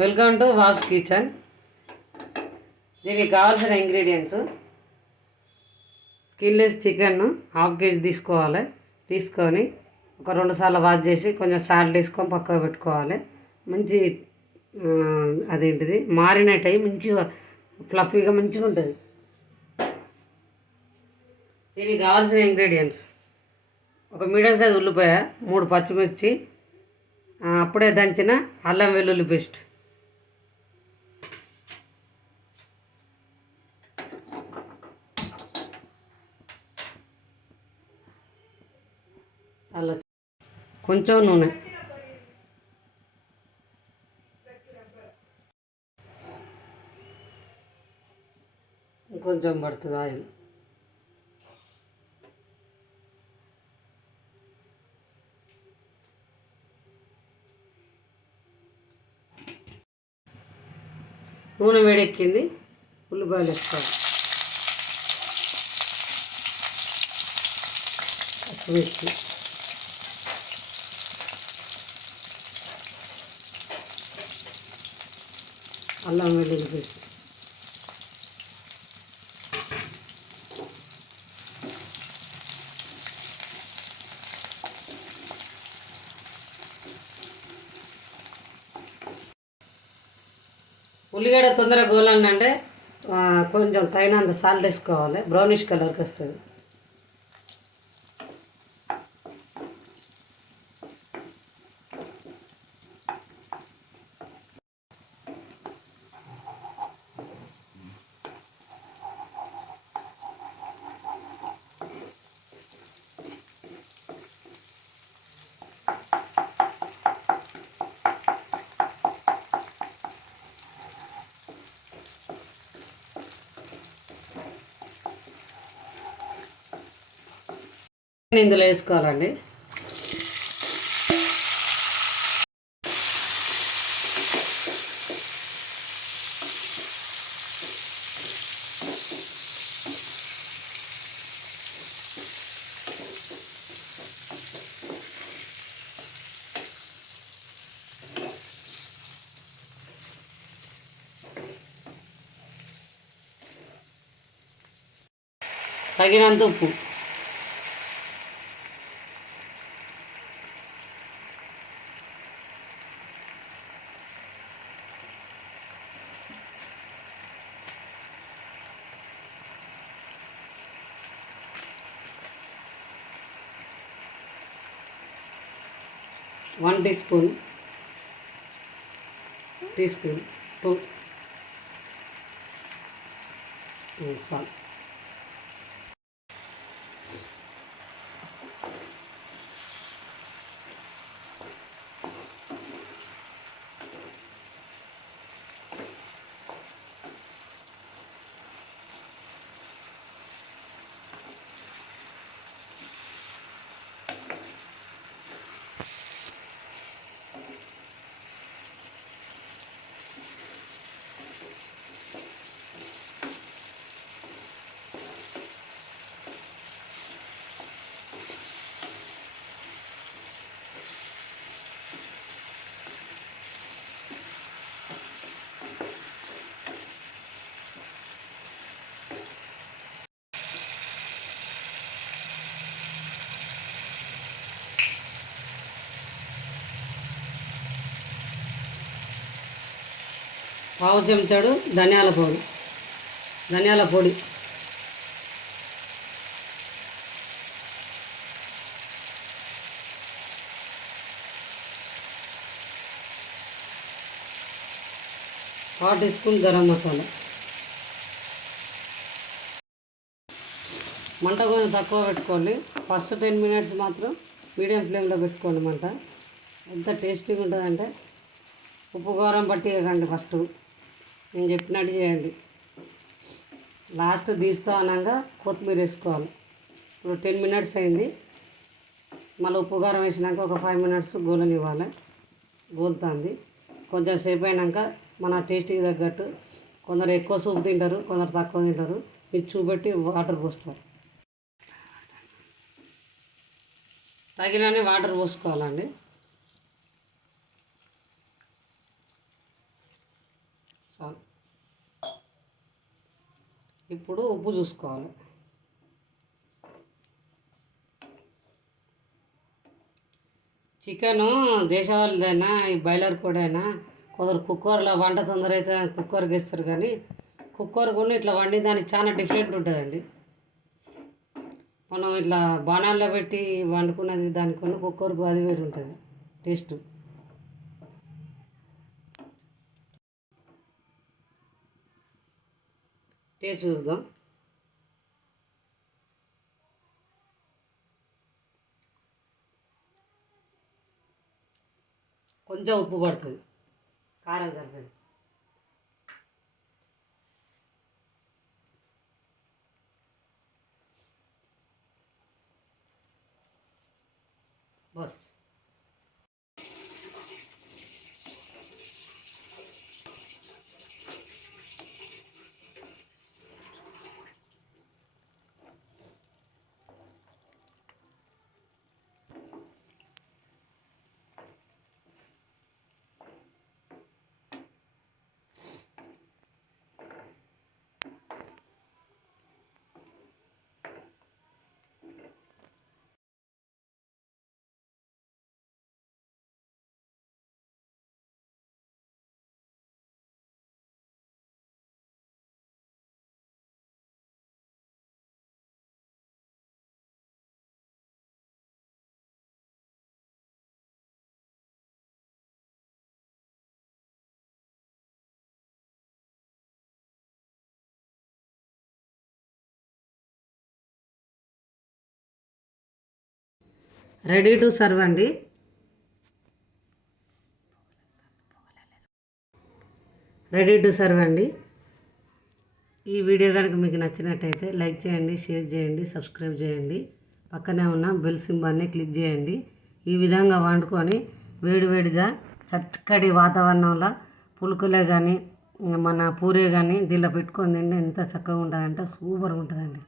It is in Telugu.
Welcome to vows kitchen. దీనికి కావాల్సిన ingredients: skinless chicken half KG తీసుకోవాలి. తీసుకొని ఒక 2 సార్లు వాష్ చేసి కొంచెం సాల్ట్ వేసుకొని పక్కకు పెట్టుకోవాలి. మంచి అదేంటిది మారినట్టు అయ్యి మంచిగా ఫ్లఫీగా మంచిగా ఉంటుంది. దీనికి కావాల్సిన ఇంగ్రీడియంట్స్: ఒక మీడియం సైజ్ ఉల్లిపాయ, 3 పచ్చిమిర్చి, అప్పుడే దంచిన అల్లం వెల్లుల్లి పేస్ట్, అలా కొంచెం నూనె, కొంచెం పడుతుంది ఆయిల్. నూనె వేడెక్కింది, ఉల్లిపాయలు వేసుకోవాలి, పచ్చిమిర్చి, అల్లం వెల్లుల్లి పేస్ట్, ఉల్లిగడ్డ తొందరగా గోలంటే కొంచెం తగినంత సాల్ట్ వేసుకోవాలి, బ్రౌనిష్ కలర్కి వస్తుంది. ఇందులో వేసుకోవాలండి. తగినంత ఉప్పు, వన్ టీ స్పూన్ 2 సాల్ట్. పావు చెంచాడు ధనియాల పొడి, half teaspoon garam masala. మంట కొంచెం తక్కువ పెట్టుకోండి. ఫస్ట్ 10 మినిట్స్ మాత్రం మీడియం ఫ్లేమ్లో పెట్టుకోండి మంట. ఎంత టేస్టీగా ఉంటుందంటే ఉప్పు కారం పట్టియకండి. ఫస్ట్ నేను చెప్పినట్టు చేయండి. లాస్ట్ తీస్తా అనగా కొత్తిమీర వేసుకోవాలి. ఇప్పుడు 10 మినిట్స్ అయింది. మళ్ళీ ఉప్పు కారం వేసినాక ఒక 5 మినిట్స్ గోలనివ్వాలి. గోలుతుంది. కొంచెం సేపు అయినాక మన టేస్ట్కి తగ్గట్టు కొందరు ఎక్కువ సూపు తింటారు, కొందరు తక్కువ తింటారు. మీరు చూపెట్టి వాటర్ పోస్తారు. తగినన్ని వాటర్ పోసుకోవాలండి. చాలు. ఇప్పుడు ఉప్పు చూసుకోవాలి. చికెను దేశవాళీదైనా ఈ బాయిలర్ కోడైనా కొందరు కుక్కర్లో వంట తొందర అయితే కుక్కర్కి వేస్తారు, కానీ కుక్కర్ కొన్ని ఇట్లా వండిన దానికి చాలా డిఫరెంట్ ఉంటుందండి. మనం ఇట్లా బాణాల్లో పెట్టి వండుకున్నది దానికి కుక్కర్కు అది వేరు ఉంటుంది టేస్ట్. టేస్ట్ చూద్దాం. కొంచెం ఉప్పు పడుతుంది, కారం సరిపోయింది. బస్ రెడీ టు సర్వ్ అండి. రెడీ టు సర్వ్ అండి. ఈ వీడియో కనుక మీకు నచ్చినట్టయితే లైక్ చేయండి, షేర్ చేయండి, సబ్స్క్రైబ్ చేయండి. పక్కనే ఉన్న బెల్ సింబల్ని క్లిక్ చేయండి. ఈ విధంగా వండుకొని వేడివేడిగా చక్కటి వాతావరణంలో పులుకులే కానీ మన పూరే కానీ దీనిలో పెట్టుకొని తింటే ఎంత చక్కగా ఉంటుందంటే సూపర్గా ఉంటుందండి.